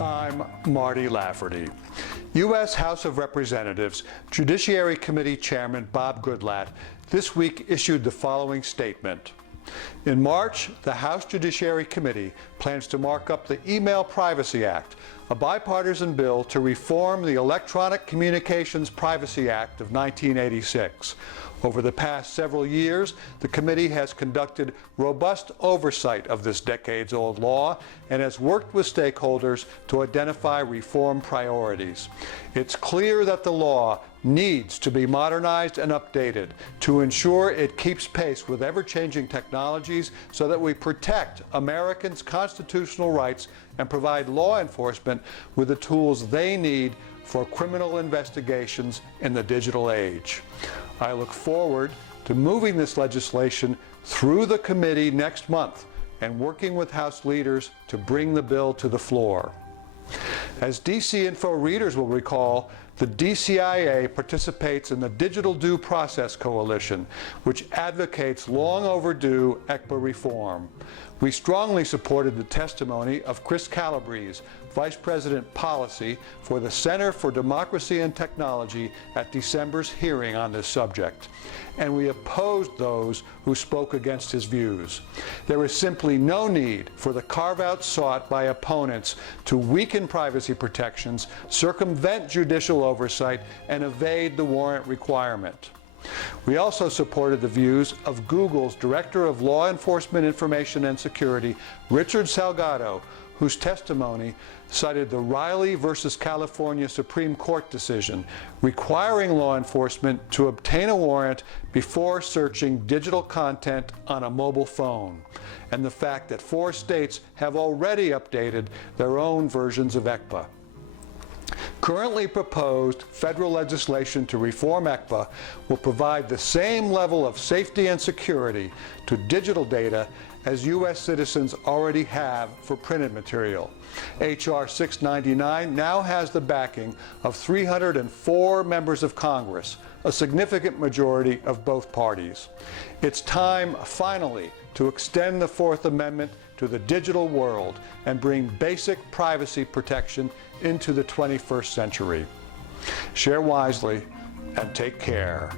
I'm Marty Lafferty. U.S. House of Representatives Judiciary Committee Chairman Bob Goodlatte this week issued the following statement. In March, the House Judiciary Committee plans to mark up the Email Privacy Act, a bipartisan bill to reform the Electronic Communications Privacy Act of 1986. Over the past several years, the committee has conducted robust oversight of this decades-old law and has worked with stakeholders to identify reform priorities. It's clear that the law needs to be modernized and updated to ensure it keeps pace with ever-changing technologies so that we protect Americans' constitutional rights and provide law enforcement with the tools they need for criminal investigations in the digital age. I look forward to moving this legislation through the committee next month and working with House leaders to bring the bill to the floor. As DCINFO readers will recall, the DCIA participates in the Digital Due Process Coalition, which advocates long overdue ECPA reform. We strongly supported the testimony of Chris Calabrese, Vice President Policy for the Center for Democracy and Technology at December's hearing on this subject, and we opposed those who spoke against his views. There is simply no need for the carve-out sought by opponents to weaken privacy protections, circumvent judicial oversight, and evade the warrant requirement. We also supported the views of Google's Director of Law Enforcement Information and Security, Richard Salgado, whose testimony cited the Riley versus California Supreme Court decision requiring law enforcement to obtain a warrant before searching digital content on a mobile phone, and the fact that 4 states have already updated their own versions of ECPA. Currently proposed federal legislation to reform ECPA will provide the same level of safety and security to digital data as U.S. citizens already have for printed material. H.R. 699 now has the backing of 304 members of Congress, a significant majority of both parties. It's time, finally, to extend the Fourth Amendment to the digital world and bring basic privacy protection into the 21st century. Share wisely and take care.